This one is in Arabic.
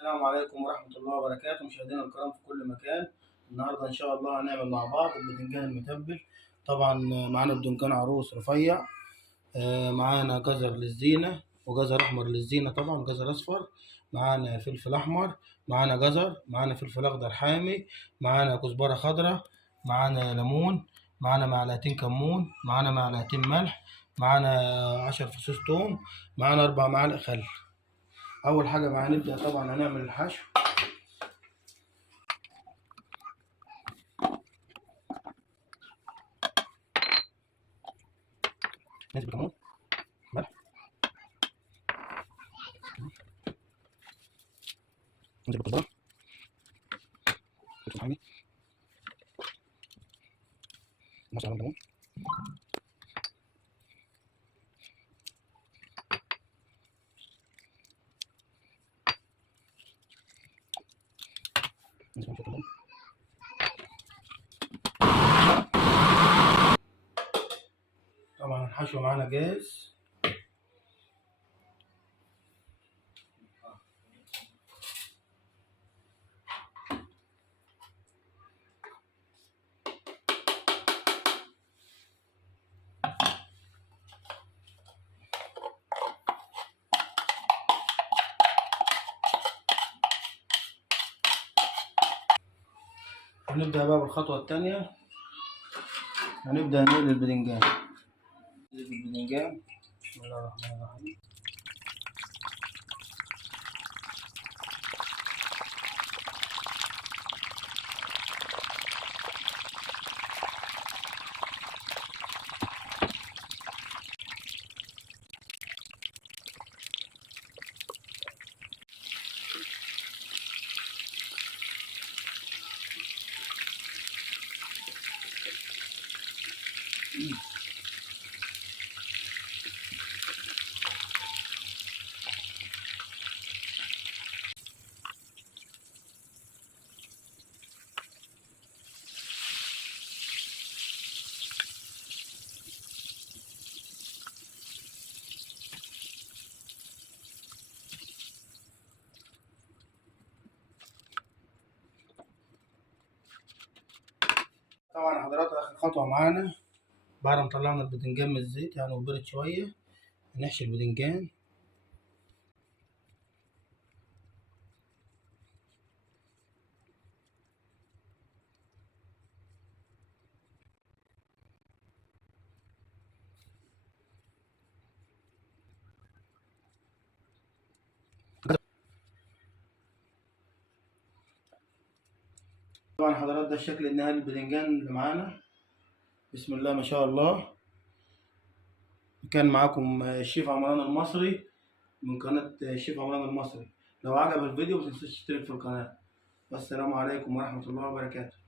السلام عليكم ورحمة الله وبركاته، مشاهدينا الكرام في كل مكان. النهارده إن شاء الله هنعمل مع بعض الباذنجان المتبل. طبعا معانا باذنجان عروس رفيع، معانا جزر للزينة وجزر أحمر للزينة، طبعا جزر أصفر، معانا فلفل أحمر، معانا جزر، معانا فلفل أخضر حامي، معانا كزبرة خضراء، معانا ليمون، معانا معلقتين كمون، معانا معلقتين ملح، معانا 10 فصوص توم، معانا 4 معالق خل. أول حاجة بقى هنبدأ طبعا هنعمل الحشو. نسبة كمون، ملح، نسبة كزبرة، فلفل حامي، نص على ليمون، نسبة كمون. طبعا الحشو معانا جاهز. هنبدأ بقى بالخطوة التانية، هنبدأ نقلي الباذنجان. الباذنجان بسم الله الرحمن الرحيم. طبعا حضرتك آخر خطوة معانا بعد ما طلعنا الباذنجان من الزيت يعني وبرد شوية، هنحشي الباذنجان. طبعا حضرتك ده الشكل النهائي للباذنجان اللي معانا، بسم الله ما شاء الله. كان معاكم الشيف عمران المصري من قناة الشيف عمران المصري. لو عجب الفيديو متنسوش تشترك في القناة. والسلام عليكم ورحمة الله وبركاته.